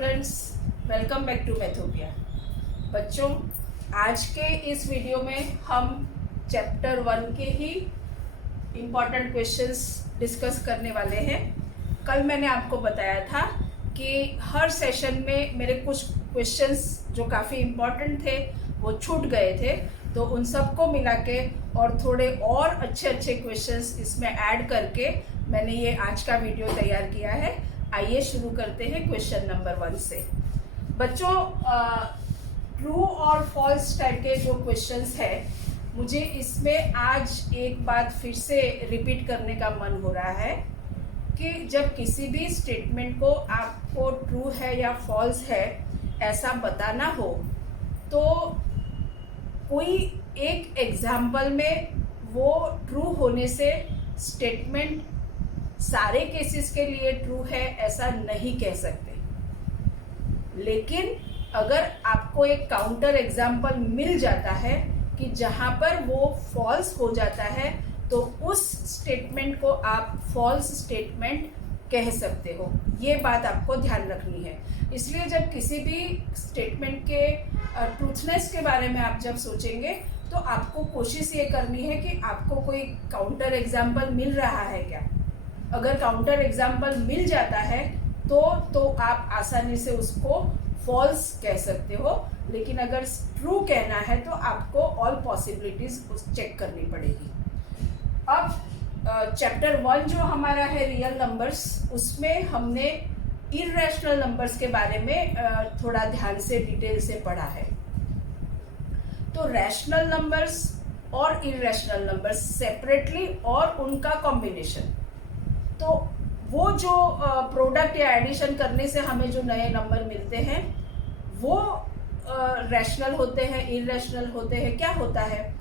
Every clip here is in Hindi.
Students, welcome back to Mathopia. बच्चों, आज के इस वीडियो में हम चैप्टर 1 के ही इम्पॉर्टेंट क्वेश्चंस डिस्कस करने वाले हैं। कल मैंने आपको बताया था कि हर सेशन में मेरे कुछ क्वेश्चंस जो काफ़ी इम्पॉर्टेंट थे वो छूट गए थे, तो उन सबको मिला के और थोड़े और अच्छे क्वेश्चंस इसमें ऐड करके मैंने ये आज का वीडियो तैयार किया है। आइए शुरू करते हैं क्वेश्चन नंबर 1 से। बच्चों, ट्रू और फॉल्स टाइप के जो क्वेश्चंस है, मुझे इसमें आज एक बात फिर से रिपीट करने का मन हो रहा है कि जब किसी भी स्टेटमेंट को आपको ट्रू है या फॉल्स है ऐसा बताना हो, तो कोई एक एग्जाम्पल में वो ट्रू होने से स्टेटमेंट सारे केसेस के लिए ट्रू है ऐसा नहीं कह सकते। लेकिन अगर आपको एक काउंटर एग्जाम्पल मिल जाता है कि जहाँ पर वो फॉल्स हो जाता है, तो उस स्टेटमेंट को आप फॉल्स स्टेटमेंट कह सकते हो। ये बात आपको ध्यान रखनी है। इसलिए जब किसी भी स्टेटमेंट के ट्रूथनेस के बारे में आप जब सोचेंगे, तो आपको कोशिश ये करनी है कि आपको कोई काउंटर एग्जाम्पल मिल रहा है क्या। अगर काउंटर एग्जाम्पल मिल जाता है तो आप आसानी से उसको फॉल्स कह सकते हो। लेकिन अगर ट्रू कहना है तो आपको ऑल पॉसिबिलिटीज चेक करनी पड़ेगी। अब चैप्टर 1 जो हमारा है रियल नंबर्स, उसमें हमने इररेशनल नंबर्स के बारे में थोड़ा ध्यान से डिटेल से पढ़ा है। तो रैशनल नंबर्स और इररेशनल नंबर्स सेपरेटली और उनका कॉम्बिनेशन, तो वो जो प्रोडक्ट या एडिशन करने से हमें जो नए नंबर मिलते हैं वो रैशनल होते हैं, इररेशनल होते हैं। क्या होता है,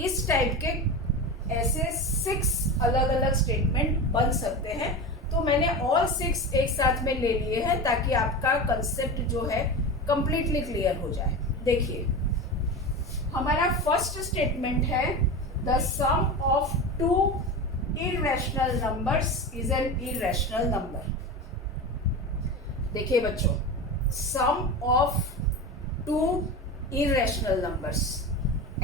इस टाइप के ऐसे 6 अलग अलग स्टेटमेंट बन सकते हैं। तो मैंने ऑल 6 एक साथ में ले लिए हैं ताकि आपका कंसेप्ट जो है कंप्लीटली क्लियर हो जाए। देखिए, हमारा फर्स्ट स्टेटमेंट है the sum of 2 irrational numbers is an irrational number। देखिए बच्चों, sum of 2 irrational numbers,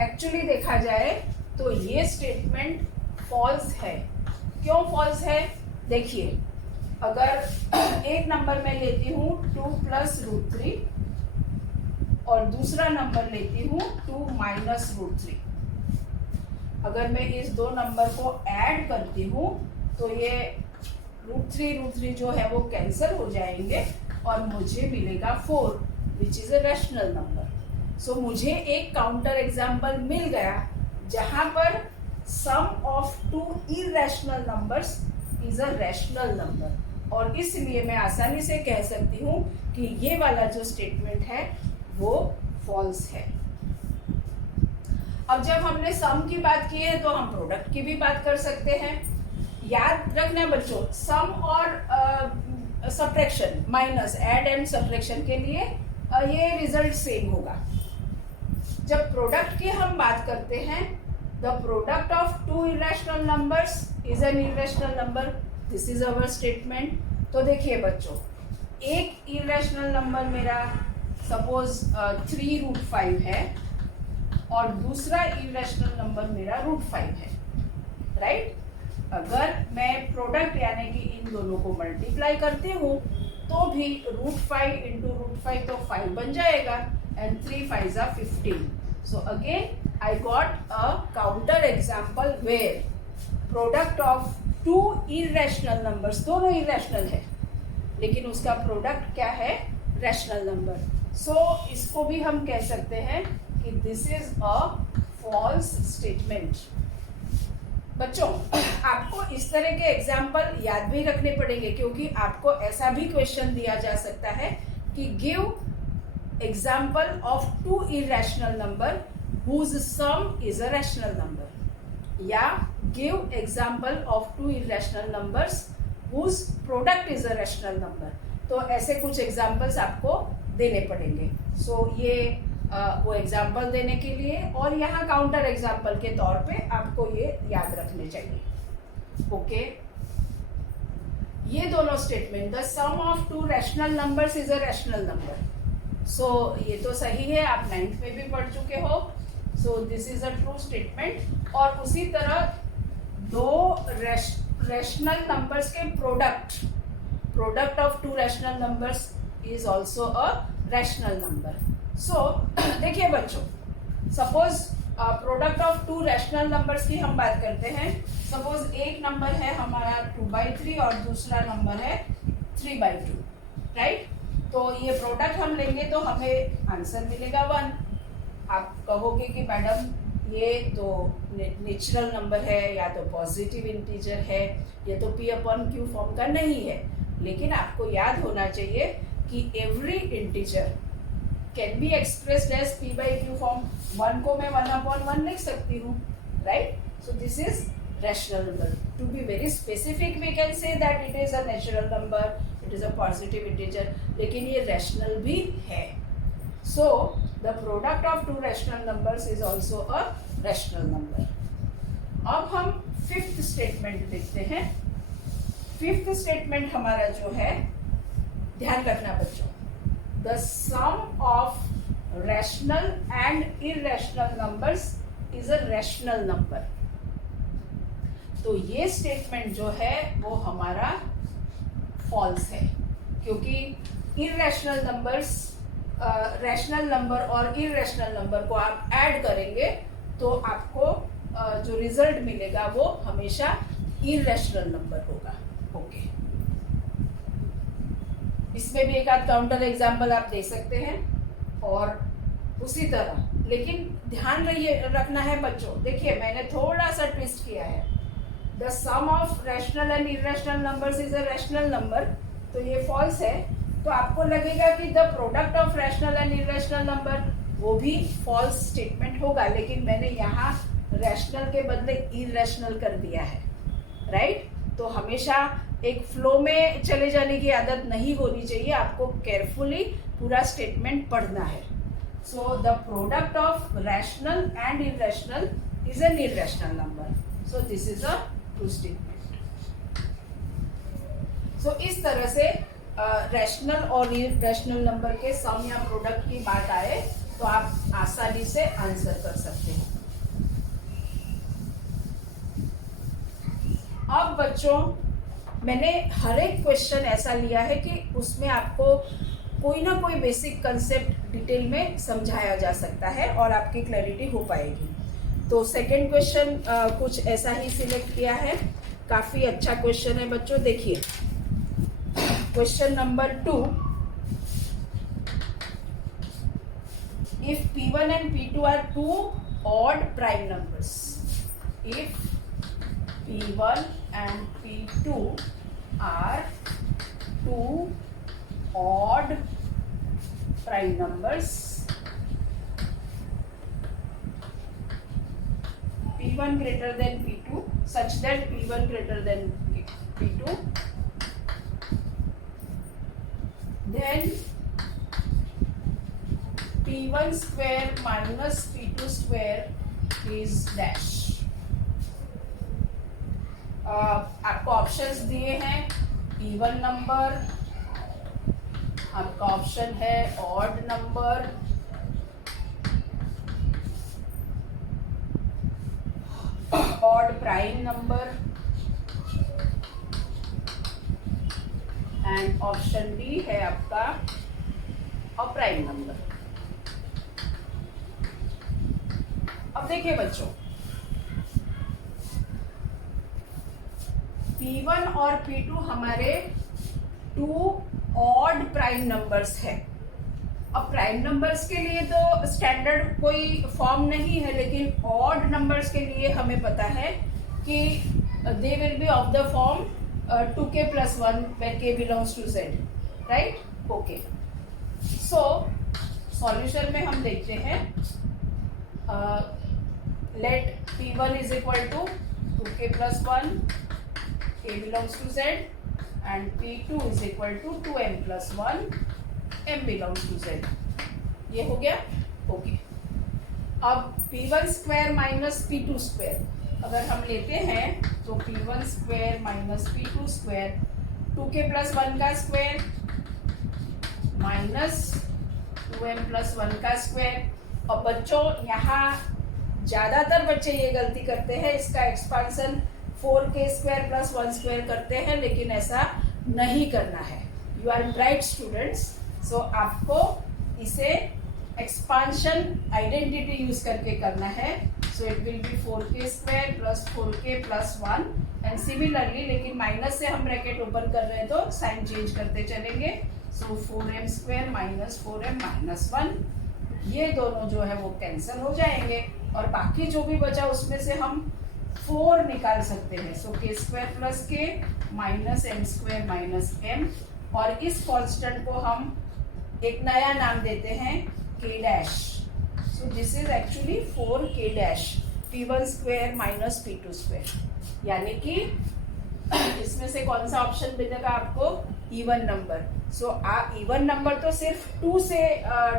actually देखा जाए तो ये स्टेटमेंट फॉल्स है। क्यों फॉल्स है? देखिए, अगर एक नंबर मैं लेती हूँ 2 + √3 और दूसरा नंबर लेती हूँ 2 - √3, अगर मैं इस दो नंबर को ऐड करती हूँ तो ये √3 जो है वो कैंसिल हो जाएंगे और मुझे मिलेगा 4, which is a rational number. So मुझे एक काउंटर एग्जाम्पल मिल गया जहाँ पर sum of 2 irrational numbers is a rational number, और इसलिए मैं आसानी से कह सकती हूँ कि ये वाला जो स्टेटमेंट है वो फॉल्स है। अब जब हमने सम की बात की है तो हम प्रोडक्ट की भी बात कर सकते हैं। याद रखना बच्चों, सम और subtraction, minus, add and subtraction के लिए ये रिजल्ट सेम होगा। जब प्रोडक्ट की हम बात करते हैं, the product of 2 irrational numbers is an irrational number, this is our statement. तो देखिए बच्चों, एक इररेशनल नंबर मेरा सपोज 3√5 है और दूसरा इररेशनल नंबर मेरा √5 है, राइट। अगर मैं प्रोडक्ट यानी कि इन दोनों को मल्टीप्लाई करती हूँ तो भी √5 × √5 तो 5 बन जाएगा, and 3 5s are 15। So again I got a counter example where product of 2 irrational numbers, दोनों इररेशनल है लेकिन उसका प्रोडक्ट क्या है, रैशनल नंबर। सो इसको भी हम कह सकते हैं कि this is a false statement. बच्चों, आपको इस तरह के एग्जाम्पल याद भी रखने पड़ेंगे, क्योंकि आपको ऐसा भी क्वेश्चन दिया जा सकता है कि give example of 2 irrational number whose sum is a rational number, या give example of 2 irrational numbers whose product is a rational number। तो ऐसे कुछ एग्जाम्पल्स आपको देने पड़ेंगे। सो ये वो एग्जाम्पल देने के लिए, और यहाँ काउंटर एग्जाम्पल के तौर पे आपको ये याद रखने चाहिए। ओके, ये दोनों statement, the sum of two rational numbers is a rational number. So ये तो सही है, आप 9th में भी पढ़ चुके हो। So this is a true statement. और उसी तरह दो रैशनल नंबर्स के product of two rational numbers is also a rational number. So देखिए बच्चों, suppose product of two rational numbers की हम बात करते हैं। सपोज एक नंबर है हमारा 2/3 और दूसरा नंबर है 3/2, राइट। तो ये प्रोडक्ट हम लेंगे तो हमें आंसर मिलेगा 1। आप कहोगे कि मैडम ये तो नेचुरल नंबर है या तो पॉजिटिव इंटीजर है, ये तो p/q फॉर्म का नहीं है। लेकिन आपको याद होना चाहिए कि every integer can be expressed as p/q form. 1 को मैं 1/1 लिख सकती हूँ, right. So this is rational number. To be very specific we can say that it is a natural number, it is a positive integer, लेकिन ये रैशनल भी है। So the product of two rational numbers is also a rational number. अब हम 5th स्टेटमेंट देखते हैं। 5th स्टेटमेंट हमारा जो है, ध्यान रखना बच्चों, the sum of rational and irrational numbers is a rational number. तो ये स्टेटमेंट जो है वो हमारा फॉल्स है, क्योंकि इरैशनल नंबर्स, रैशनल नंबर और इरैशनल नंबर को आप ऐड करेंगे तो आपको जो रिजल्ट मिलेगा वो हमेशा इरैशनल नंबर होगा। ओके, इसमें भी एक आध काउंटर एग्जाम्पल आप दे सकते हैं। और उसी तरह, लेकिन ध्यान रखना है बच्चों, देखिए मैंने थोड़ा सा ट्विस्ट किया है। The sum of rational and irrational numbers is a rational number, तो ये फॉल्स है। तो आपको लगेगा कि the product of rational and irrational number, वो भी फॉल्स स्टेटमेंट होगा, लेकिन मैंने यहाँ रैशनल के बदले इरैशनल कर दिया है, राइट। तो हमेशा एक फ्लो में चले जाने की आदत नहीं होनी चाहिए, आपको केयरफुली पूरा स्टेटमेंट पढ़ना है। So the product of rational and irrational is an irrational number. So this is a true statement. So इस तरह से रैशनल और इरैशनल नंबर के सम या प्रोडक्ट की बात आए तो आप आसानी से आंसर कर सकते हैं। अब बच्चों, मैंने हर एक क्वेश्चन ऐसा लिया है कि उसमें आपको कोई ना कोई बेसिक कंसेप्ट डिटेल में समझाया जा सकता है और आपकी क्लैरिटी हो पाएगी। तो सेकंड क्वेश्चन कुछ ऐसा ही सिलेक्ट किया है, काफ़ी अच्छा क्वेश्चन है बच्चों। देखिए question number 2, if P1 and P2 are two odd prime numbers, if P1 and P2 are two odd prime numbers, P1 greater than P2 such that P1 greater than P2, then P1 square minus P2 square is dash। आपको ऑप्शंस दिए हैं, इवन नंबर, आपका ऑप्शन है odd number, odd prime number and option D है आपका अप्राइम नंबर। अब देखिए बच्चों, P1 और P2 हमारे टू ऑड प्राइम नंबर्स है। अब प्राइम नंबर्स के लिए तो स्टैंडर्ड कोई फॉर्म नहीं है, लेकिन ऑड नंबर्स के लिए हमें पता है कि they will be of the form 2k + 1 where k belongs to z, right. Okay, so solution में हम देखते हैं, let P1 is equal to 2k + 1, k belongs to z, and P2 is equal to 2m + 1, m belongs to z। ये हो गया। ओके, अब P1 square minus P2 square अगर हम लेते हैं तो P1 square minus P2 square 2k plus 1 का स्क्वायर माइनस 2m प्लस 1 का स्क्वायर। और बच्चों यहाँ ज़्यादातर बच्चे ये गलती करते हैं, इसका expansion 4k square plus 1 square करते हैं, लेकिन ऐसा नहीं करना है। यू आर ब्राइट स्टूडेंट्स, सो आपको इसे एक्सपांशन आइडेंटिटी यूज करके करना है। So it will be 4k square plus 4k plus 1 and similarly, लेकिन माइनस से हम ब्रैकेट ओपन कर रहे हैं तो साइन चेंज करते चलेंगे। सो 4m square minus 4m minus 1, ये दोनों जो है वो कैंसिल हो जाएंगे और बाकी जो भी बचा उसमें से हम 4 निकाल सकते हैं। सो k square plus k minus m square minus m, और इस कांस्टेंट को हम एक नया नाम देते हैं k dash. So this is actually 4k dash p1 square minus p2 square, यानी कि इसमें से कौन सा ऑप्शन मिलेगा आपको? Even number. So even number तो सिर्फ 2 से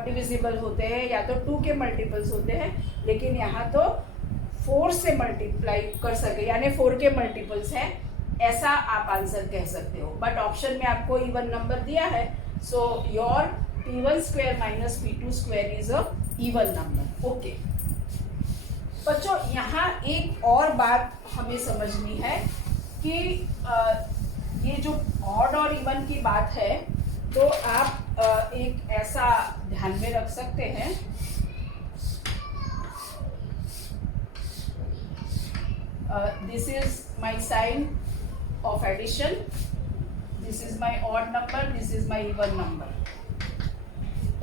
डिविजिबल होते हैं या तो 2 के मल्टीपल्स होते हैं, लेकिन यहाँ तो 4 से मल्टीप्लाई कर सके यानी 4 के मल्टीपल्स हैं, ऐसा आप आंसर कह सकते हो। बट ऑप्शन में आपको इवन नंबर दिया है, so your p1 square minus p2 square is a even number. Okay बच्चों, यहाँ एक और बात हमें समझनी है कि ये जो ऑड और इवन की बात है, तो आप एक ऐसा ध्यान में रख सकते हैं, this is my sign of addition, this is my odd number, this is my even number.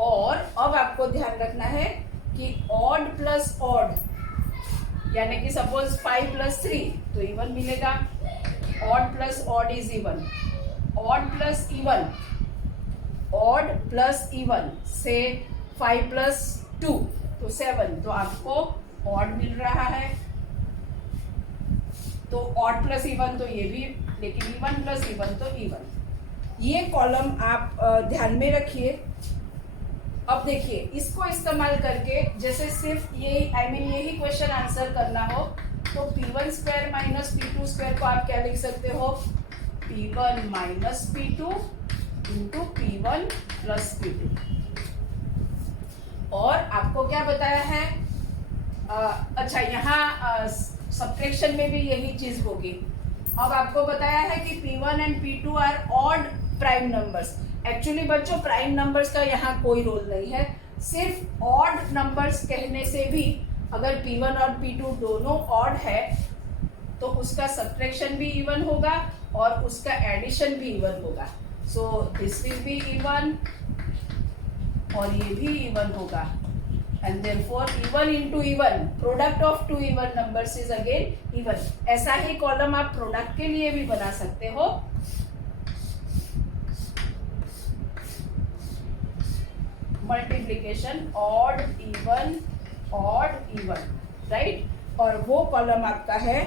और अब आपको ध्यान रखना है कि ऑड प्लस ऑड, यानी कि सपोज 5 प्लस 3 तो इवन मिलेगा, odd plus odd is even, odd plus even, odd plus even से 5 प्लस 2 तो 7, तो आपको ऑड मिल रहा है। तो ऑड प्लस इवन तो ये भी, लेकिन इवन प्लस इवन तो इवन। ये कॉलम आप ध्यान में रखिए। अब देखिए, इसको इस्तेमाल करके जैसे सिर्फ ये यही क्वेश्चन आंसर करना हो तो p1 square minus p2 square को आप क्या लिख सकते हो? p1 minus p2 into p1 plus p2। और आपको क्या बताया है? अच्छा, यहाँ सब्ट्रैक्शन में भी यही चीज होगी। अब आपको बताया है कि p1 and p2 are odd prime numbers. Actually बच्चों, प्राइम नंबर्स का यहाँ कोई रोल नहीं है, सिर्फ ऑड नंबर्स कहने से भी अगर p1 और p2 दोनों ऑड है तो उसका सब्ट्रैक्शन भी इवन होगा और उसका एडिशन भी इवन होगा। So this will be even और ये भी इवन होगा, and therefore even into even, product of 2 even numbers is again even. ऐसा ही कॉलम आप प्रोडक्ट के लिए भी बना सकते हो। Multiplication odd even, right. और वो कॉलम आपका है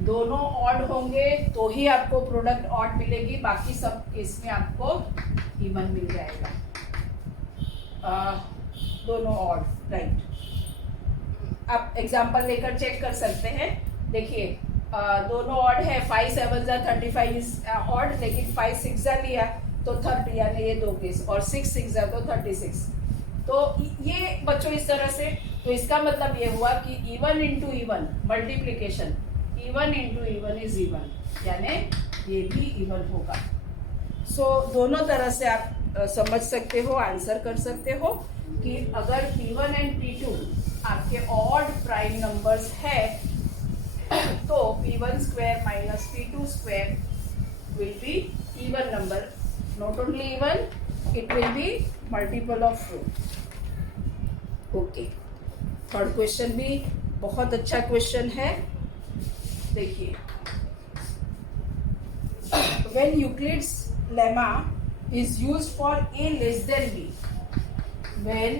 दोनों ऑड होंगे तो ही आपको प्रोडक्ट ऑड मिलेगी, बाकी सब केस में आपको इवन मिल जाएगा। दोनों ऑड, राइट। आप एग्जांपल लेकर चेक कर सकते हैं। देखिए, दोनों ऑड है, 5 7 35 इज ऑड, लेकिन 5 6 लिया तो 30, यानी ये 2 केस, और 6 6 तो 36। तो ये बच्चों इस तरह से, तो इसका मतलब ये हुआ कि even into even multiplication, even into even is even, यानी ये भी इवन होगा। सो दोनों तरह से आप समझ सकते हो, आंसर कर सकते हो कि अगर p1 एंड p2 आपके ऑड प्राइम नंबर्स है तो p1 square minus p2 square will be even number. Not only even, it will be multiple of 4. Okay. Third question भी बहुत अच्छा क्वेश्चन है। देखिए, when Euclid's lemma is used for a less than b, when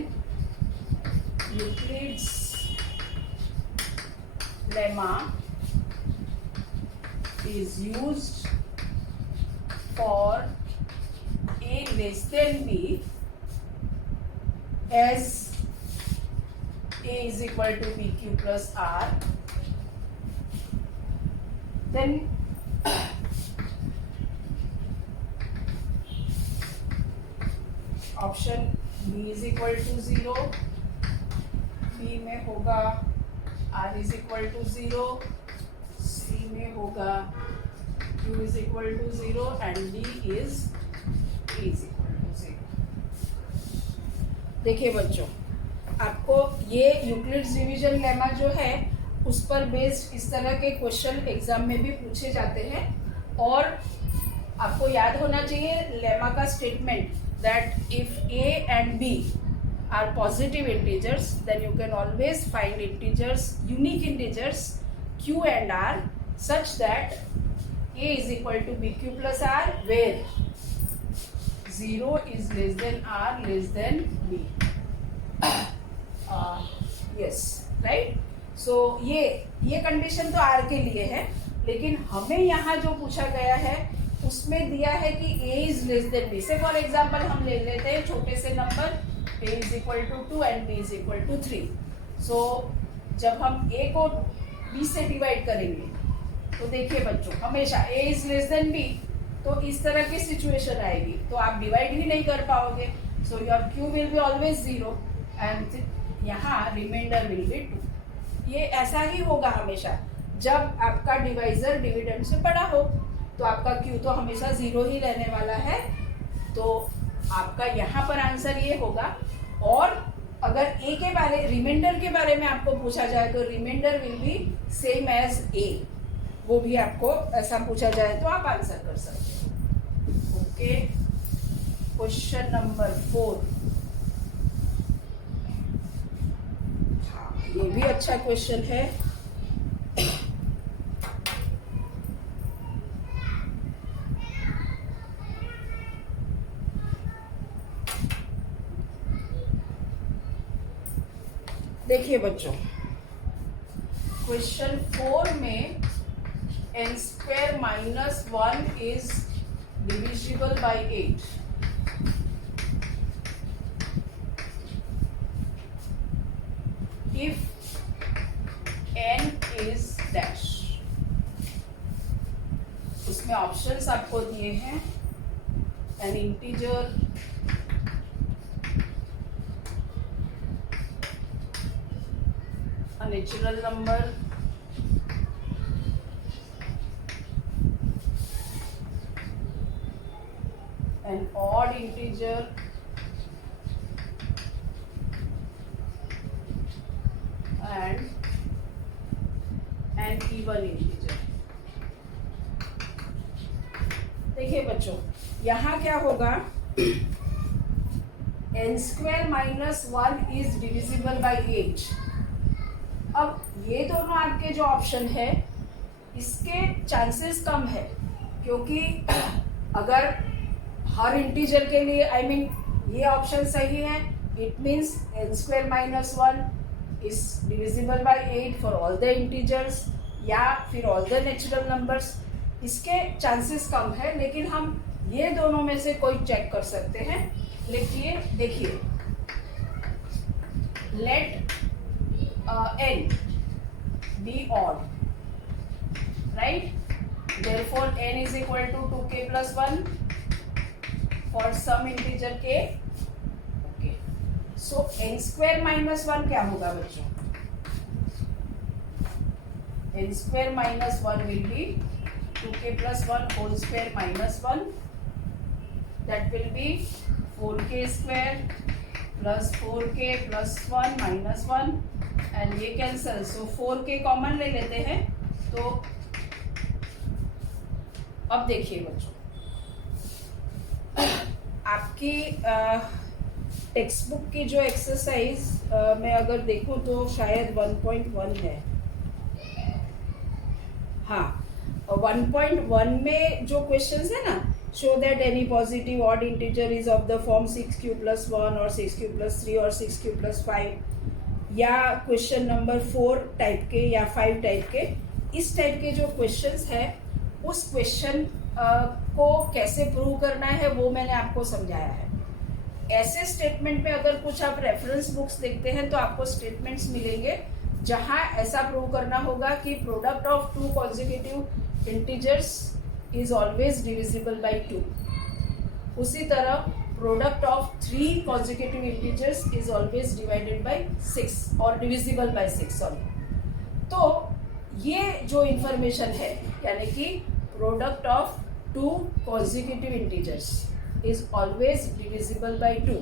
Euclid's lemma is used for a less than b as a is equal to bq plus r, then option b is equal to 0, b में होगा r is equal to 0, c में होगा q is equal to 0 and d is equal to 0। देखिए बच्चों, आपको ये यूक्लिड्स डिवीजन लेमा जो है उस पर बेस्ड इस तरह के क्वेश्चन एग्जाम में भी पूछे जाते हैं। और आपको याद होना चाहिए लेमा का statement that if a and b are positive integers then you can always find integers, unique integers q and r such that a is equal to bq plus r where 0 is less than r less than b। yes, right? so ये कंडीशन तो r के लिए है, लेकिन हमें यहाँ जो पूछा गया है उसमें दिया है कि a is less than b। Say for example हम ले लेते हैं छोटे से number a is equal to 2 and b is equal to 3। So जब हम a को b से डिवाइड करेंगे तो देखिए बच्चों, हमेशा a is less than b, तो इस तरह की सिचुएशन आएगी तो आप डिवाइड ही नहीं कर पाओगे। So your q will be always 0 and यहाँ रिमाइंडर विल बी 2। ये ऐसा ही होगा हमेशा, जब आपका डिवाइजर डिविडेंड से बड़ा हो तो आपका q तो हमेशा 0 ही रहने वाला है। तो आपका यहाँ पर आंसर ये होगा। और अगर a के बारे रिमाइंडर के बारे में आपको पूछा जाए तो remainder will be same as a, वो भी आपको ऐसा पूछा जाए तो आप आंसर कर सकते हो। Okay, question number 4। हाँ, ये भी अच्छा क्वेश्चन है। देखिए बच्चों, क्वेश्चन 4 में n square minus 1 is divisible by 8। if n is dash, उसमें ऑप्शंस आपको दिए हैं an integer, a natural number, an odd integer, and an even integer। देखिए बच्चों, यहाँ क्या होगा, n square minus 1 is divisible by 8। अब ये दोनों आपके जो ऑप्शन है इसके चांसेस कम है, क्योंकि अगर हर इंटीजर के लिए ये ऑप्शन सही है, it means n square minus 1 is divisible by 8 for all the integers या फिर all the natural numbers, इसके चांसेस कम है। लेकिन हम ये दोनों में से कोई चेक कर सकते हैं। देखिए let n be odd, right? Therefore n is equal to 2k plus 1 for some integer k। okay, so n square minus 1 क्या होगा बच्चों? n square minus 1 will be 2k plus 1 whole square minus 1, that will be 4k square plus 4k plus 1 minus 1 and ये कैंसल। सो 4k कॉमन ले लेते हैं। तो अब देखिए बच्चों, आपकी टेक्स्ट बुक की जो एक्सरसाइज में अगर देखूं तो शायद 1.1 है। हाँ, 1.1 में जो क्वेश्चंस है ना, show that any positive odd integer is of the form 6q plus 1 और 6q plus 3 और 6q plus 5, या क्वेश्चन नंबर 4 टाइप के या 5 टाइप के, इस टाइप के जो क्वेश्चंस है उस क्वेश्चन को कैसे प्रूव करना है वो मैंने आपको समझाया है। ऐसे स्टेटमेंट में अगर कुछ आप रेफरेंस बुक्स देखते हैं तो आपको स्टेटमेंट्स मिलेंगे जहां ऐसा प्रूव करना होगा कि product of 2 consecutive integers is always divisible by 2। उसी तरह product of 3 consecutive integers is always divided by 6 और divisible by 6 सॉरी। तो ये जो इंफॉर्मेशन है यानी कि product of 2 consecutive integers is always divisible by 2,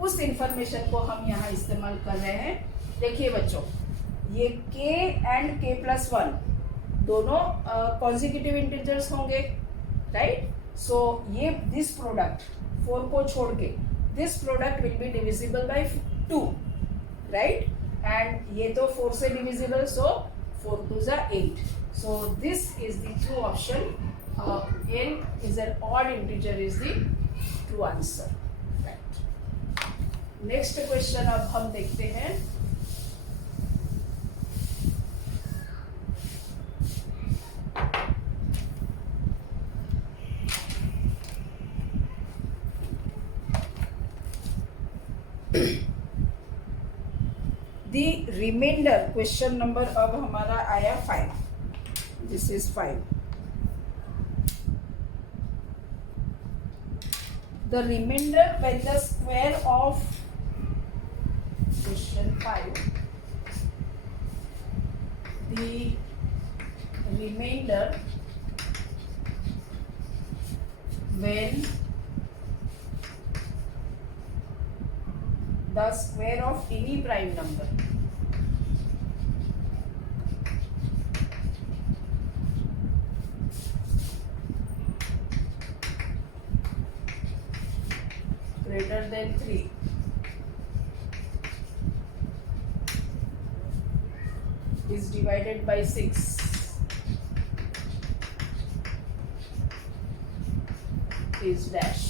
उस इंफॉर्मेशन को हम यहाँ इस्तेमाल कर रहे हैं। देखिए बच्चों, ये k एंड k+1 दोनों consecutive integers होंगे, राइट? सो ये दिस प्रोडक्ट 4 को छोड़ के this product will be divisible by 2, right? And ये तो 4 से डिविजिबल, सो 4 2 ज़ा 8, सो this is the true option. n is an odd integer is the true answer, right? Next question अब हम देखते हैं। The remainder क्वेश्चन नंबर अब हमारा आया 5, this is 5। The remainder when the square of question 5, the remainder when the square of any prime number greater than 3 is divided by 6 is dash,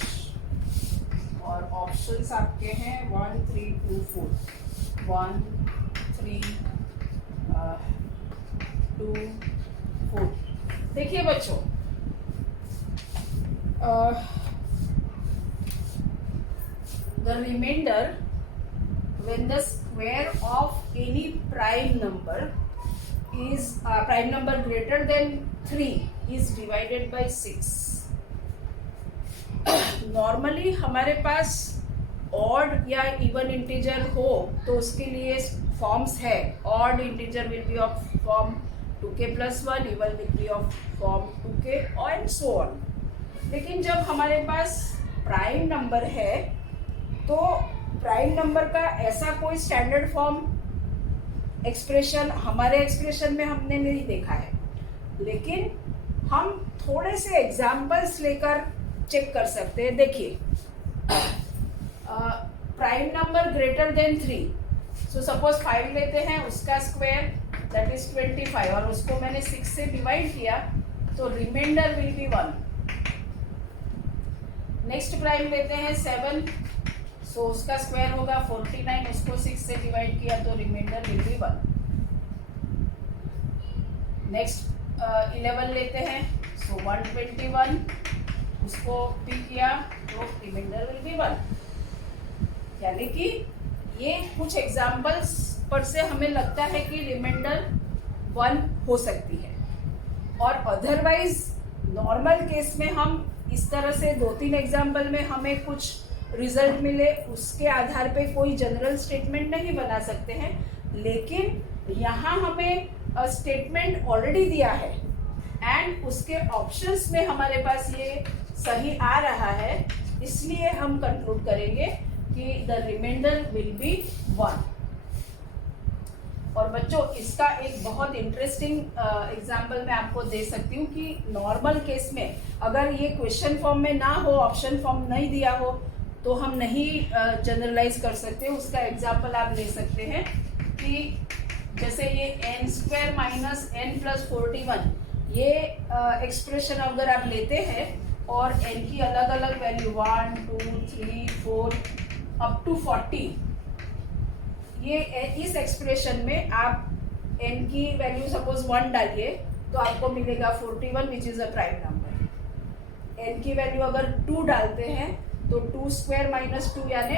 और ऑप्शंस आपके हैं 1 3 2 4, 1 3 2 4। देखिए बच्चों, the remainder when the square of any prime number is prime number greater than 3 is divided by 6। Normally हमारे पास ऑड या इवन इंटीजर हो तो उसके लिए फॉर्म्स है। Odd integer will be of form 2k+1, even will be of form 2k and so on. लेकिन जब हमारे पास प्राइम नंबर है तो प्राइम नंबर का ऐसा कोई स्टैंडर्ड फॉर्म एक्सप्रेशन हमारे एक्सप्रेशन में हमने नहीं देखा है, लेकिन हम थोड़े से एग्जाम्पल्स लेकर चेक कर सकते हैं। देखिए, prime number greater than 3, so suppose 5 लेते हैं, उसका स्क्वायर दैट इज 25 और उसको मैंने 6 से डिवाइड किया तो remainder will be 1। Next prime लेते हैं 7, सो उसका स्क्वायर होगा 49, उसको 6 से डिवाइड किया तो रिमाइंडर विल बी 1। नेक्स्ट 11 लेते हैं, सो 121, उसको पी किया तो रिमाइंडर विल बी 1। यानी कि ये कुछ एग्जाम्पल्स पर से हमें लगता है कि रिमाइंडर 1 हो सकती है, और अदरवाइज नॉर्मल केस में हम इस तरह से 2-3 एग्जाम्पल में हमें कुछ रिजल्ट मिले उसके आधार पे कोई जनरल स्टेटमेंट नहीं बना सकते हैं। लेकिन यहाँ हमें स्टेटमेंट ऑलरेडी दिया है एंड उसके ऑप्शंस में हमारे पास ये सही आ रहा है, इसलिए हम कंक्लूड करेंगे कि द रिमाइंडर विल बी 1। और बच्चों, इसका एक बहुत इंटरेस्टिंग एग्जाम्पल मैं आपको दे सकती हूँ कि नॉर्मल केस में अगर ये क्वेश्चन फॉर्म में ना हो, ऑप्शन फॉर्म नहीं दिया हो, तो हम नहीं जनरलाइज कर सकते। उसका एग्जाम्पल आप ले सकते हैं कि जैसे ये n² माइनस n+41, ये एक्सप्रेशन अगर आप लेते हैं और n की अलग अलग वैल्यू 1 2 3 4 अप टू 40, ये इस एक्सप्रेशन में आप n की वैल्यू सपोज 1 डालिए तो आपको मिलेगा 41 विच is a prime number. n की वैल्यू अगर 2 डालते हैं तो 2² माइनस 2 यानी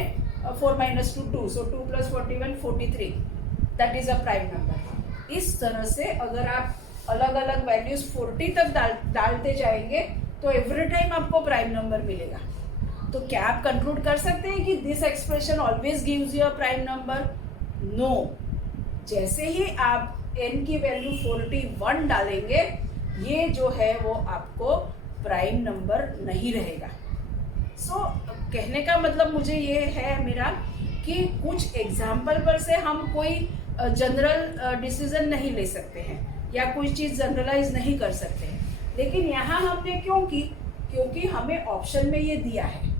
4 minus 2 2, so 2 + 41 43, that is a prime number. इस तरह से अगर आप अलग अलग वैल्यूज 40 तक डालते जाएंगे तो एवरी टाइम आपको प्राइम नंबर मिलेगा। तो क्या आप कंक्लूड कर सकते हैं कि this expression always gives you a prime number? No. जैसे ही आप n की वैल्यू 41 डालेंगे, ये जो है वो आपको प्राइम नंबर नहीं रहेगा। सो कहने का मतलब मुझे ये है मेरा कि कुछ एग्जाम्पल पर से हम कोई जनरल डिसीजन नहीं ले सकते हैं या कोई चीज़ जनरलाइज नहीं कर सकते हैं, लेकिन यहाँ हमने क्यों की? क्योंकि हमें ऑप्शन में ये दिया है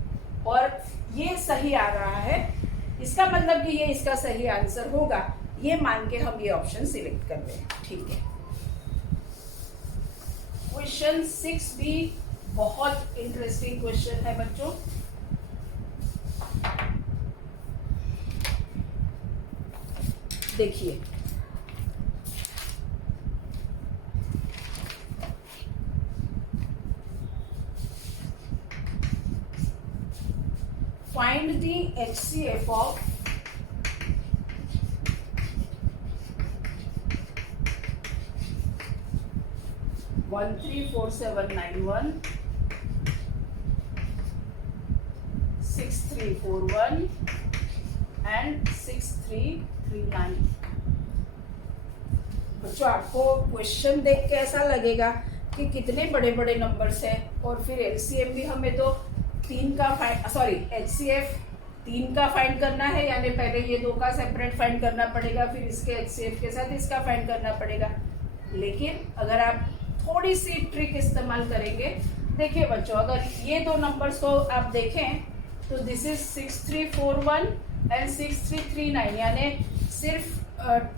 और ये सही आ रहा है, इसका मतलब कि ये इसका सही आंसर होगा, ये मान के हम ये ऑप्शन सिलेक्ट कर रहे हैं। ठीक है। क्वेश्चन 6 भी बहुत इंटरेस्टिंग क्वेश्चन है बच्चों। देखिए, find the HCF of 134791 6341 and 6339। बच्चों, आपको क्वेश्चन देख के ऐसा लगेगा कि कितने बड़े बड़े नंबर्स हैं, और फिर एलसीएम भी हमें तो एचसीएफ 3 का फाइंड करना है, यानी पहले ये 2 का सेपरेट फाइंड करना पड़ेगा, फिर इसके एचसीएफ के साथ इसका फाइंड करना पड़ेगा। लेकिन अगर आप थोड़ी सी ट्रिक इस्तेमाल करेंगे, देखिए बच्चों, अगर ये 2 नंबर्स को आप देखें तो दिस इज 6341 एंड 6339, यानी सिर्फ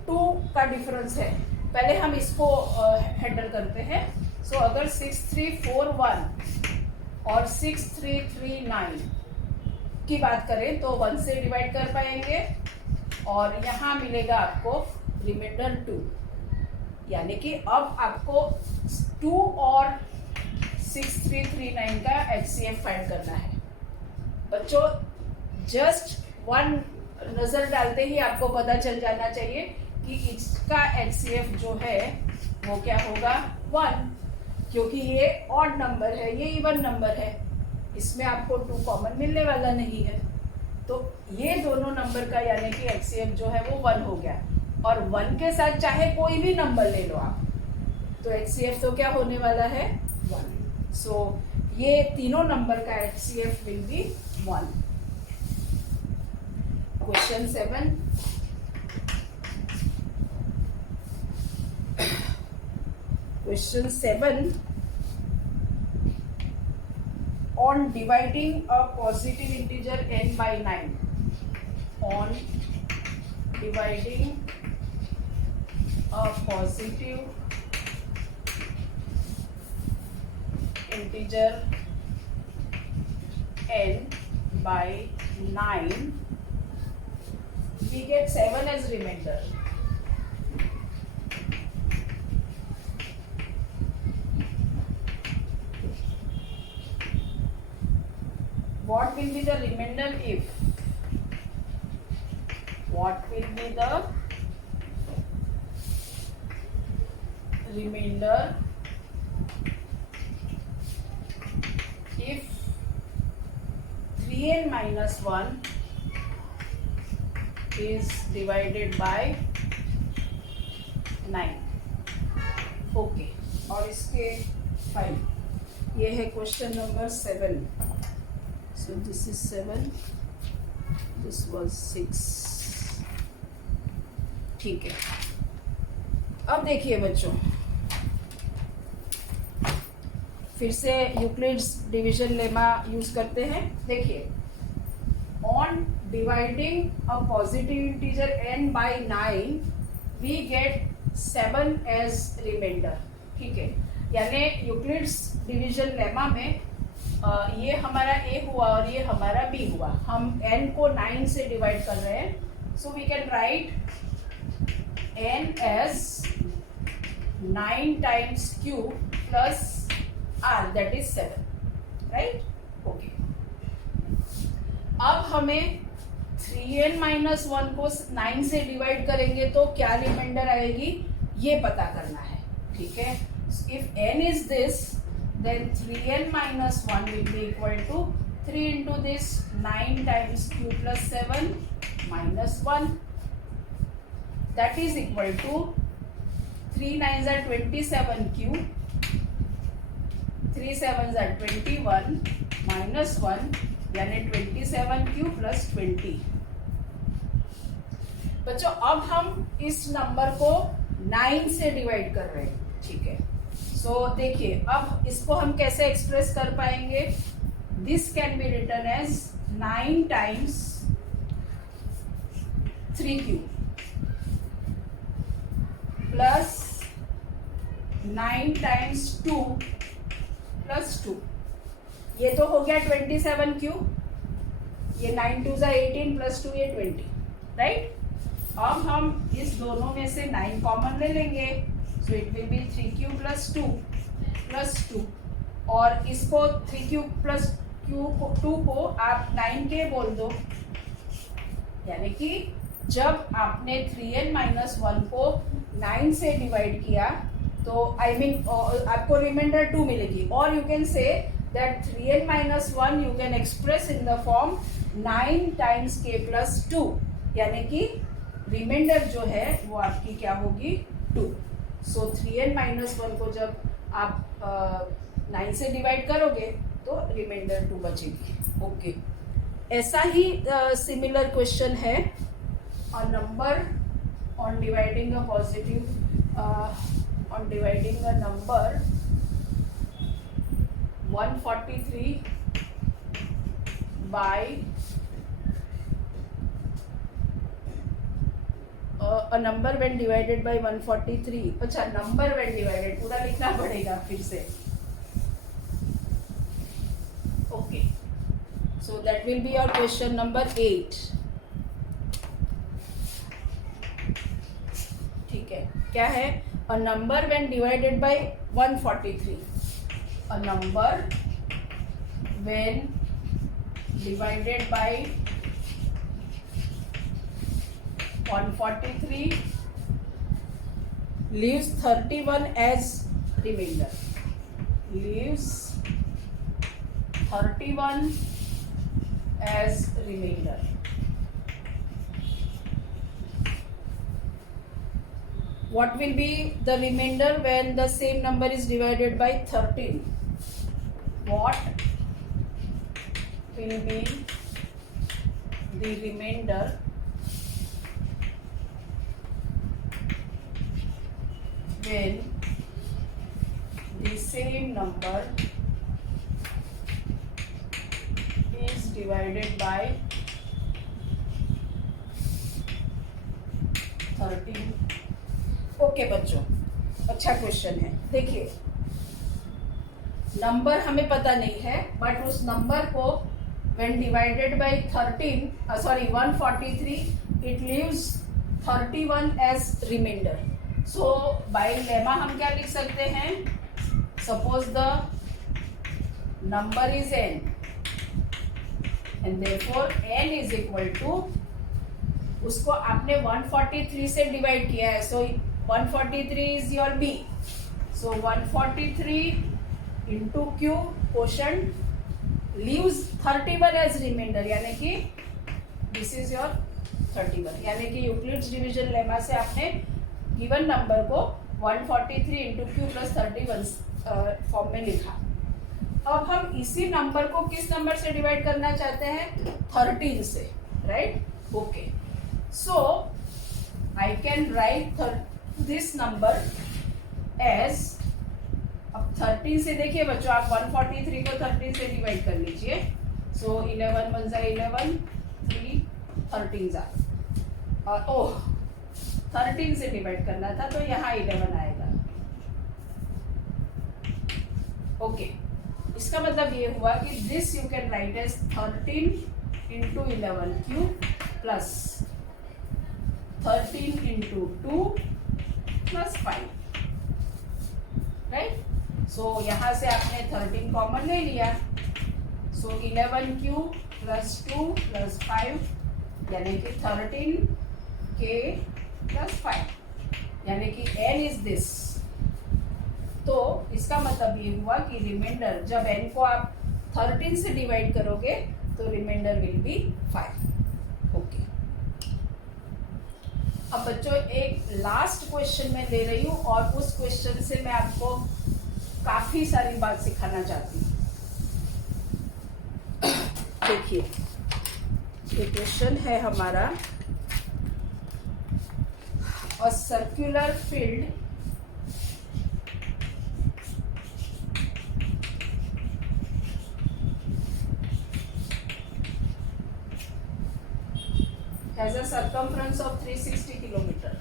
2 का डिफरेंस है। पहले हम इसको हैंडल करते हैं। सो अगर 6341 और 6339 की बात करें तो 1 से डिवाइड कर पाएंगे और यहाँ मिलेगा आपको रिमाइंडर 2, यानी कि अब आपको 2 और 6339 का एचसीएफ फाइंड करना है। बच्चों, जस्ट 1 नज़र डालते ही आपको पता चल जाना चाहिए कि इसका एचसीएफ जो है वो क्या होगा, 1, क्योंकि ये ऑड नंबर है, ये इवन नंबर है, इसमें आपको 2 कॉमन मिलने वाला नहीं है। तो ये दोनों नंबर का यानी कि एचसीएफ जो है वो 1 हो गया, और 1 के साथ चाहे कोई भी नंबर ले लो आप, तो एचसीएफ तो क्या होने वाला है, 1। सो ये तीनों नंबर का HCF will be 1। Question 7, Question 7, on dividing a positive integer n by 9, on dividing a positive integer n by 9, we get 7 as remainder. What will be the remainder if? What will be the remainder if 3n minus 1 is divided by 9? Okay, और इसके 5, ये है question number 7। So this is 7, this was 6। ठीक है। अब देखिए बच्चों, फिर से यूक्लिड्स डिवीजन लेमा यूज करते हैं। देखिए, on dividing a positive integer n by 9 we get 7 as remainder. ठीक है, यानी यूक्लिड्स डिवीजन लेमा में ये हमारा a हुआ और ये हमारा b हुआ। हम n को 9 से डिवाइड कर रहे हैं, so we can write n as 9 times q plus r, that is 7, right? Okay, अब हमें 3n minus 1 को 9 से डिवाइड करेंगे तो क्या रिमाइंडर आएगी, ये पता करना है। ठीक है, if n is this, then 3n minus 1 will be equal to 3 into this 9 times q plus 7 minus 1, that is equal to 3 9s are 27q, 3 7s are 21 minus 1 यानी 27q plus 20। बच्चों अब हम इस नंबर को 9 से डिवाइड कर रहे हैं, ठीक है। सो देखिए अब इसको हम कैसे एक्सप्रेस कर पाएंगे। This can be written as 9 times 3q plus 9 times 2 plus 2। ये तो हो गया 27q, ये 9 2 18 प्लस 2 ये 20, राइट। अब हम इस दोनों में से 9 कॉमन ले लेंगे, so it will be 3q plus 2 plus 2, और इसको 3q प्लस 2 को आप 9k बोल दो, यानी कि जब आपने 3n माइनस 1 को 9 से डिवाइड किया तो आई मीन आपको रिमाइंडर 2 मिलेगी, और you can say that 3n minus 1 you can express in the form 9 times k plus 2, यानी कि रिमाइंडर जो है वो आपकी क्या होगी 2। सो 3n माइनस 1 को जब आप 9 से डिवाइड करोगे तो रिमाइंडर 2 बचेगी। ओके, ऐसा ही सिमिलर क्वेश्चन है a number on dividing a positive on dividing a number 143 by a number when divided by 143। अच्छा, नंबर when divided पूरा लिखना पड़ेगा फिर से। Okay, so that will be your question number 8। ठीक है, क्या है? A number when divided by 143, a number when divided by 143 leaves 31 as remainder, leaves 31 as remainder। What will be the remainder when the same number is divided by 13? What will be the remainder when the same number is divided by 13? Okay बच्चों, अच्छा क्वेश्चन है। देखिए नंबर हमें पता नहीं है, बट उस नंबर को when divided by 143 it leaves 31 as remainder। So by lemma हम क्या लिख सकते हैं? Suppose the number is n and therefore n is equal to, उसको आपने 143 से डिवाइड किया है, so 143 is your b, so 143 into q quotient leaves 31 as remainder, यानी कि दिस इज योर 31, यानी कि यूक्लिड्स डिवीजन लेमा से आपने गिवन नंबर को 143 इंटू क्यू प्लस 31 फॉर्म में लिखा। अब हम इसी नंबर को किस नंबर से डिवाइड करना चाहते हैं? 13 से, right. Okay, so I can write this number as, अब 13 से देखिए बच्चों, आप 143 को 13 से डिवाइड कर लीजिए, सो 11 1 जा 11, 3 13 जा, और ओह 13 से डिवाइड करना था तो यहाँ 11 आएगा। ओके, इसका मतलब ये हुआ कि this you can write as 13 into 11 Q plus 13 into 2 plus 5, right. So यहाँ से आपने 13 कॉमन ले लिया, सो 11 क्यू प्लस 2 प्लस 5, यानी कि 13 के प्लस 5, यानी कि n इज दिस। तो इसका मतलब ये हुआ कि रिमाइंडर जब n को आप 13 से डिवाइड करोगे तो रिमाइंडर विल बी 5। ओके, अब बच्चों एक लास्ट क्वेश्चन मैं ले रही हूँ और उस क्वेश्चन से मैं आपको काफी सारी बात सिखाना चाहती हूँ। देखिए, ये क्वेश्चन है हमारा, a circular field has a circumference of 360 kilometer.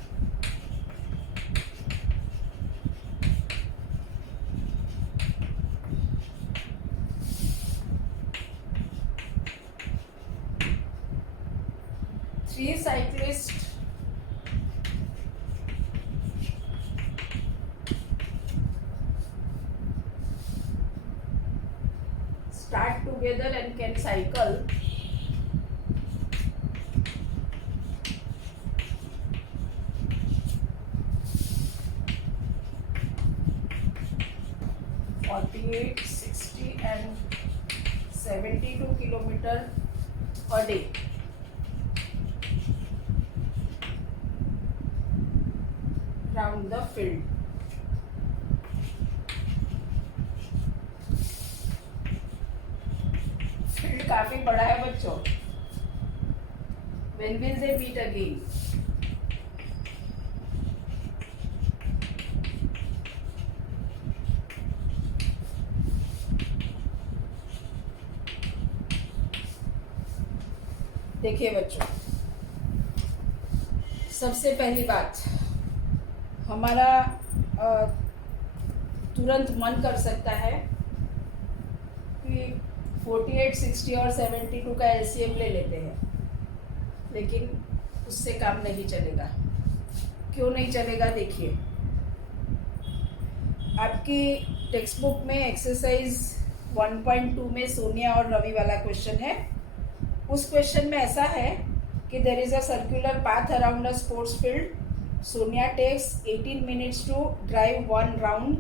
Three cyclists start together and can cycle 48, 60 and 72 kilometer a day. Round the field. Field काफी बड़ा है बच्चों। When will they meet again? देखिए बच्चों, सबसे पहली बात, हमारा तुरंत मन कर सकता है कि 48, 60 और 72 का एलसीएम ले लेते हैं, लेकिन उससे काम नहीं चलेगा। क्यों नहीं चलेगा? देखिए, आपकी टेक्स्ट बुक में एक्सरसाइज 1.2 में सोनिया और रवि वाला क्वेश्चन है। उस क्वेश्चन में ऐसा है कि there is a circular path around a sports field. Sonia takes 18 minutes to drive one round,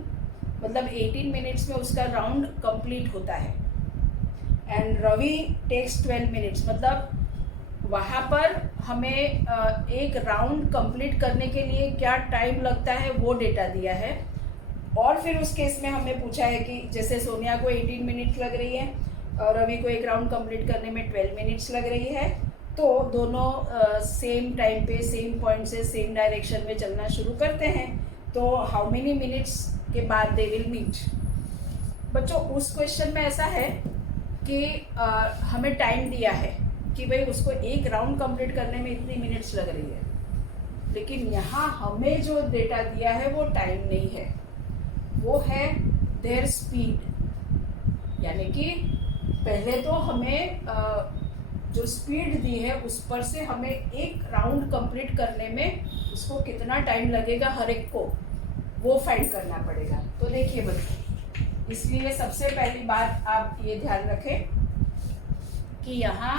मतलब 18 मिनट्स में उसका राउंड कंप्लीट होता है। एंड रवि टेक्स 12 मिनट्स, मतलब वहाँ पर हमें एक राउंड कंप्लीट करने के लिए क्या टाइम लगता है वो डेटा दिया है। और फिर उस केस में हमें पूछा है कि जैसे सोनिया को 18 मिनट लग रही है और रवि को एक राउंड कंप्लीट करने में 12 मिनट्स लग रही है, तो दोनों सेम टाइम पे सेम पॉइंट से सेम डायरेक्शन में चलना शुरू करते हैं। तो हाउ मेनी मिनट्स के बाद दे विल मीट। बच्चों, उस क्वेश्चन में ऐसा है कि हमें टाइम दिया है कि भाई उसको एक राउंड कंप्लीट करने में इतनी मिनट्स लग रही है, लेकिन यहाँ हमें जो डेटा दिया है वो टाइम नहीं है, वो है देयर स्पीड। यानी कि पहले तो हमें जो स्पीड दी है उस पर से हमें एक राउंड कंप्लीट करने में उसको कितना टाइम लगेगा हर एक को, वो फाइंड करना पड़ेगा। तो देखिए बच्चों, इसलिए सबसे पहली बात आप ये ध्यान रखें कि यहाँ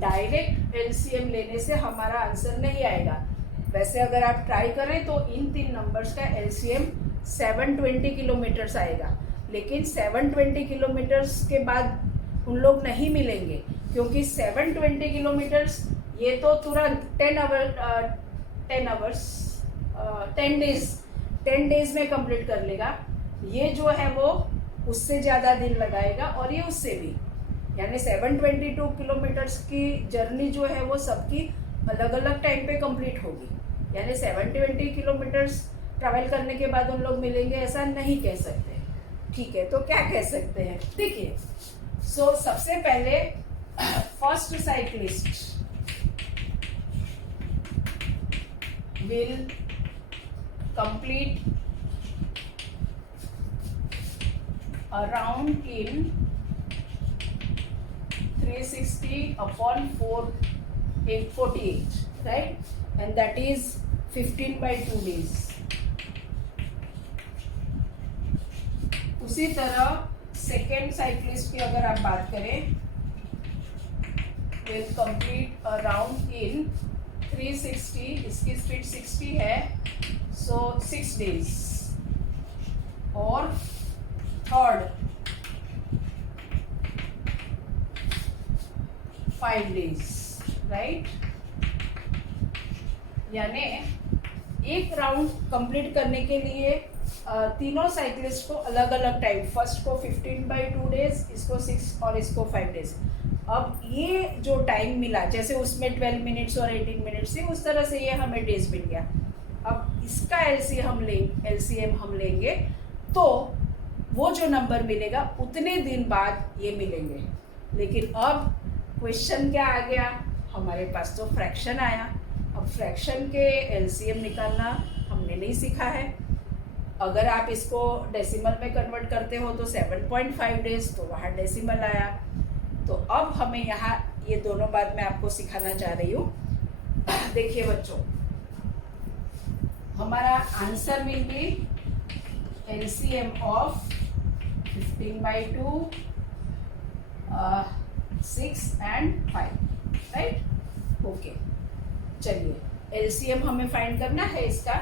डायरेक्ट एलसीएम लेने से हमारा आंसर नहीं आएगा। वैसे अगर आप ट्राई करें तो इन तीन नंबर्स का एलसीएम 720 किलोमीटर्स आएगा, लेकिन 720 किलोमीटर्स के बाद उन लोग नहीं मिलेंगे, क्योंकि 720 किलोमीटर्स ये तो तुरंत 10 डेज में कंप्लीट कर लेगा। ये जो है वो उससे ज़्यादा दिन लगाएगा और ये उससे भी, यानी 722 किलोमीटर्स की जर्नी जो है वो सबकी अलग अलग टाइम पे कंप्लीट होगी। यानी 720 किलोमीटर्स ट्रैवल करने के बाद उन लोग मिलेंगे, ऐसा नहीं कह सकते। ठीक है, तो क्या कह सकते हैं? देखिए, सबसे पहले first cyclist will complete a round in 360 upon 48, right? And that is 15/2 days. उसी तरह सेकेंड साइक्लिस्ट की अगर आप बात करें, will complete a round in 360, इसकी स्पीड 60 है, सो 6 days। और थर्ड 5 days, राइट। यानी एक राउंड कंप्लीट करने के लिए तीनों साइकिलिस्ट को अलग अलग टाइम, फर्स्ट को 15/2 डेज, इसको 6 और इसको 5 डेज। अब ये जो टाइम मिला, जैसे उसमें 12 मिनट्स और 18 मिनट्स थी, उस तरह से ये हमें डेज मिल गया। अब इसका एलसीएम हम लेंगे तो वो जो नंबर मिलेगा उतने दिन बाद ये मिलेंगे। लेकिन अब क्वेश्चन क्या आ गया, हमारे पास तो फ्रैक्शन आया। अब फ्रैक्शन के एलसीएम निकालना हमने नहीं सीखा है। अगर आप इसको डेसिमल में कन्वर्ट करते हो तो 7.5 डेज, तो वहाँ डेसिमल आया। तो अब हमें यहाँ ये दोनों बात मैं आपको सिखाना चाह रही हूँ। देखिए बच्चों, हमारा answer will be LCM of 15/2, 6 and 5, right. Okay, चलिए एलसीएम हमें फाइंड करना है इसका।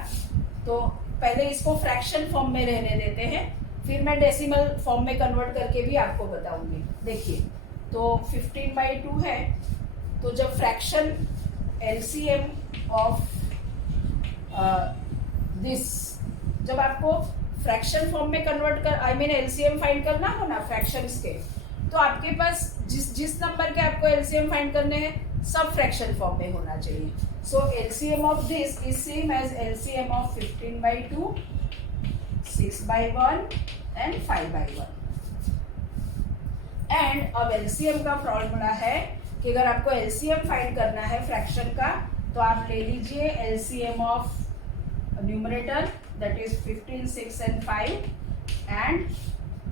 तो पहले इसको फ्रैक्शन फॉर्म में रहने देते हैं, फिर मैं डेसिमल फॉर्म में कन्वर्ट करके भी आपको बताऊंगी। देखिए, तो 15/2 है, तो जब फ्रैक्शन एलसीएम ऑफ दिस, जब आपको फ्रैक्शन फॉर्म में कन्वर्ट कर एलसीएम फाइंड करना हो ना फ्रैक्शंस के, तो आपके पास जिस नंबर के आपको एलसीएम फाइंड करने हैं सब फ्रैक्शन फॉर्म में होना चाहिए। So LCM of this is same as LCM of 15/2, 6/1 and 5/1। And अब एलसीएम का फॉर्मूला है कि अगर आपको एलसीएम फाइंड करना है फ्रैक्शन का, तो आप ले लीजिए LCM of numerator, that is 15, 6 and 5 and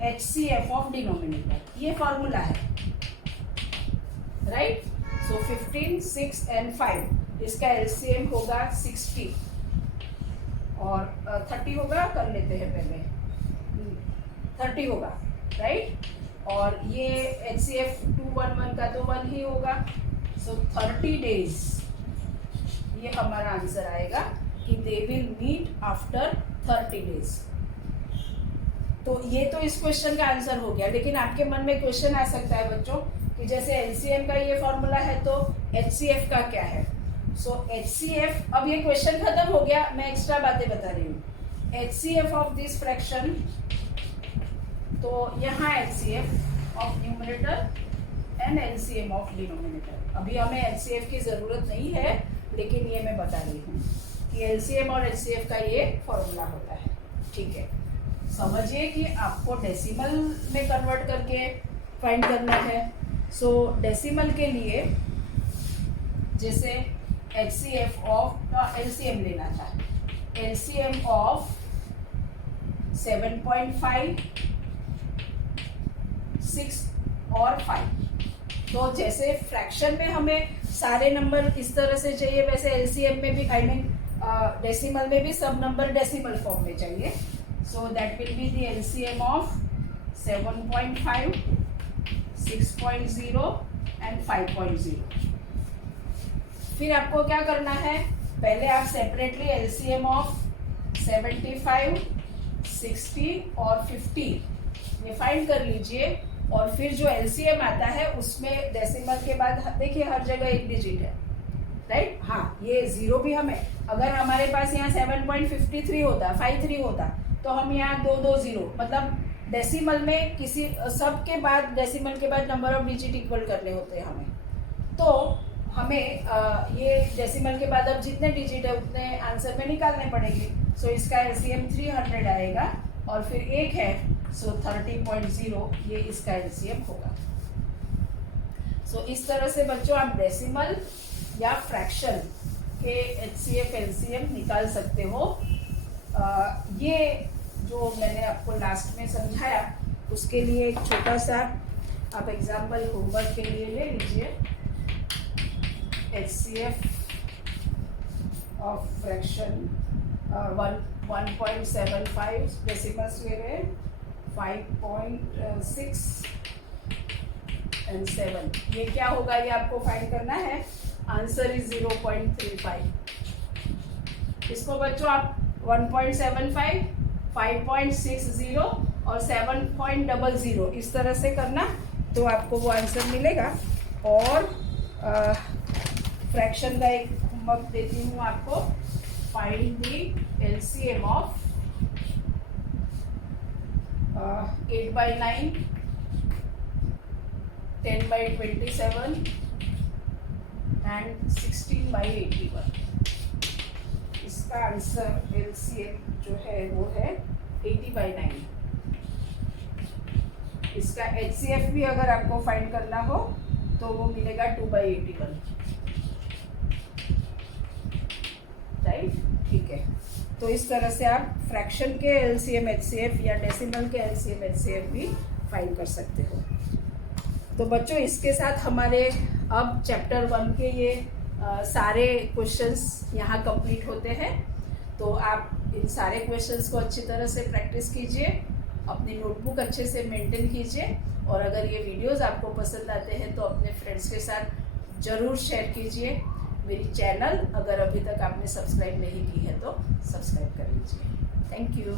HCF of denominator. ये फॉर्मूला है, राइट। सो 15, 6 and 5, इसका एलसीएम होगा 60 और 30 होगा, कर लेते हैं पहले, 30 होगा, राइट। और ये HCF 211 का तो 1 ही होगा। सो 30 डेज, ये हमारा आंसर आएगा कि they will meet after 30 days. तो ये तो इस क्वेश्चन का आंसर हो गया। लेकिन आपके मन में क्वेश्चन आ सकता है बच्चों कि जैसे एलसीएम का ये फॉर्मूला है तो HCF का क्या है। सो HCF, अब ये क्वेश्चन खत्म हो गया, मैं एक्स्ट्रा बातें बता रही हूँ। HCF ऑफ दिस फ्रैक्शन, तो यहाँ HCF of numerator and LCM of denominator. अभी हमें HCF की ज़रूरत नहीं है, लेकिन ये मैं बता रही हूँ कि LCM और HCF का ये फॉर्मूला होता है। ठीक है, समझिए कि आपको डेसिमल में कन्वर्ट करके फाइंड करना है। सो डेसिमल के लिए जैसे HCF ऑफ LCM लेना चाहे, LCM ऑफ 7.5, 6 और 5। तो जैसे फ्रैक्शन में हमें सारे नंबर इस तरह से चाहिए, वैसे एलसीएम में भी डेसिमल में भी सब नंबर डेसिमल फॉर्म में चाहिए। So that will be the LCM of 7.5, 6.0 and 5.0। फिर आपको क्या करना है, पहले आप सेपरेटली एलसीएम ऑफ 75, 60 और 50 ये फाइंड कर लीजिए। और फिर जो एलसीएम आता है उसमें डेसिमल के बाद देखिए हर जगह एक डिजिट है, राइट। हाँ, ये जीरो भी हमें, अगर हमारे पास यहाँ 7.53 होता, 53 होता, तो हम यहाँ 2 0, मतलब डेसिमल में किसी सब के बाद, डेसिमल के बाद नंबर ऑफ डिजिट इक्वल करने होते हैं हमें। तो हमें ये डेसिमल के बाद अब जितने डिजिट है उतने आंसर में निकालने पड़ेंगे। सो इसका एलसीएम 300 आएगा और फिर एक है, सो 30.0 ये इसका एलसीएम होगा। सो इस तरह से बच्चों आप डेसिमल या फ्रैक्शन के HCF एलसीएम निकाल सकते हो। ये जो मैंने आपको लास्ट में समझाया उसके लिए एक छोटा सा आप एग्जाम्पल होमवर्क के लिए ले लीजिए। HCF of fraction 1.75 decimal square है, 5.6 and 7। ये क्या होगा, ये आपको फाइंड करना है। Answer is 0.35। इसको बच्चों आप 1.75, 5.60 और 7.00 इस तरह से करना, तो आपको वो आंसर मिलेगा। और फ्रैक्शन का एक होमवर्क देती हूँ आपको। Find the LCM of 8/9, 10/27 and 16/81। इसका आंसर एलसीएम जो है वो है 80/9। इसका एचसीएफ भी अगर आपको फाइंड करना हो तो वो मिलेगा 2/81, राइट। ठीक है, तो इस तरह से आप फ्रैक्शन के एलसीएम एचसीएफ या डेसिमल के एलसीएम एचसीएफ भी फाइंड कर सकते हो। तो बच्चों, इसके साथ हमारे अब चैप्टर 1 के ये सारे क्वेश्चंस यहाँ कंप्लीट होते हैं। तो आप इन सारे क्वेश्चंस को अच्छी तरह से प्रैक्टिस कीजिए, अपनी नोटबुक अच्छे से मेंटेन कीजिए, और अगर ये वीडियोस आपको पसंद आते हैं तो अपने फ्रेंड्स के साथ ज़रूर शेयर कीजिए। मेरी चैनल अगर अभी तक आपने सब्सक्राइब नहीं की है तो सब्सक्राइब कर लीजिए। Thank you.